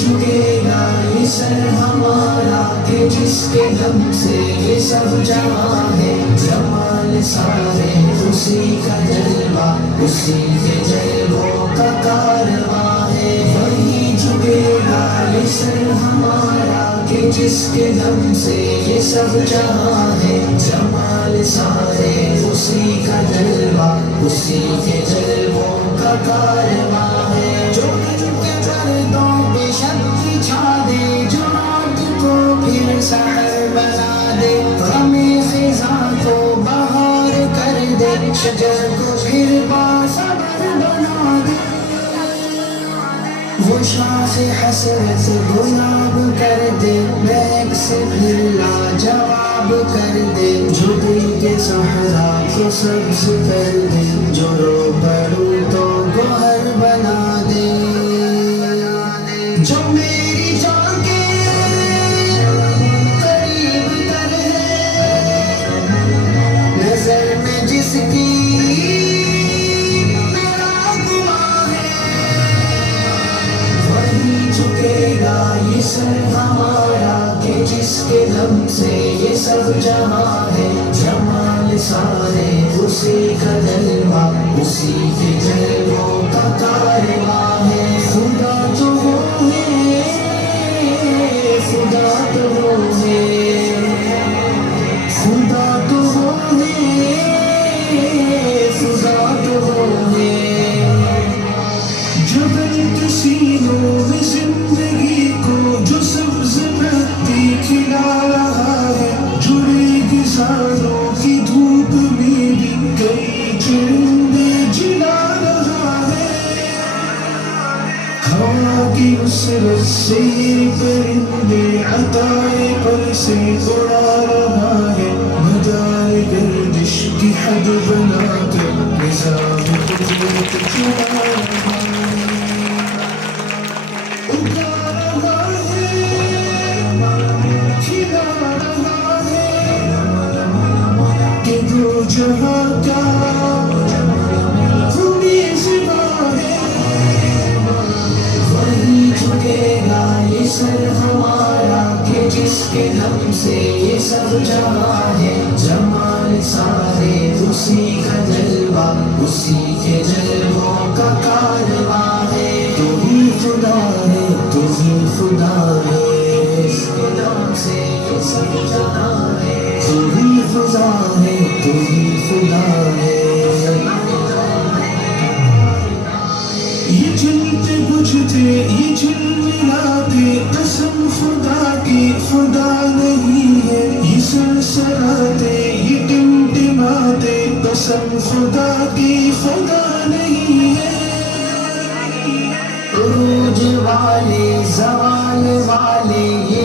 جھکے گا یہ سر ہمارا کہ جس کے دم سے یہ سب جہاں ہے. جمال سارے اسی کا جلوہ اسی کے جلووں کا کارواں ہے. وہی جھکے گا یہ سر ہمارا کہ جس کے دم سے یہ سب جہاں ہے. جمال سارے اسی کا جلوہ اسی کے جلووں کا کارواں ہے. جو سحر بنا دے غم خزاں کو بہار کر دے. شجر کو پھر باصبر بنا دے. وہ شاخ حسرت گلاب کر دے. مہک سے پھر لاجواب کر دے. جو دل کے صحرا کو سبز کر دے. جو رو پڑوں تو گوہر بنا دے. جو میری جان کے نظر میں جس کی میرا گناہ ہے. وہی جھکے گا یہ سر ہمارا کہ جس کے دم سے یہ سب جہاں ہے. جمال سارے اسی کا جلوہ اسی کے جلووں کا کارواں ہے. خدا تو وہ ہے خدا تو وہ ہے خدا تو وہ ہے خدا تو وہ ہے. جبل کے سینوں میں زندگی کو جو سبز پتی کھلا رہا ہے. جڑے کسانوں کی دھوپ میں بھی کئی چرندے جلا رہا ہے. ہوا کی نصرت سے پرندے عطائے پر سے اڑا رہا ہے. مدار گردش کی حد بنا کر نظام قدرت چلا رہا ہے. اگا رہا ہے کھلا رہا ہے کہ دو جہاں کا سر ہمارا کہ جس کے دم سے یہ سب جہاں ہے. جمال سارے اسی کا جلوہ اسی کے جلووں کا کارواں ہے. تو ہی خدا ہے تو ہی خدا ہے. اس کے دم سے یہ سب جہاں ہے. تو ہی خدا ہے تو ہی خدا ہے. یہ جلتے بجھتے یہ جھلملاتے قسم خدا کی خدا نہیں ہے. یہ سرسراتے یہ ٹمٹماتے قسم خدا کی خدا نہیں ہے. عروج والے زوال والے یہ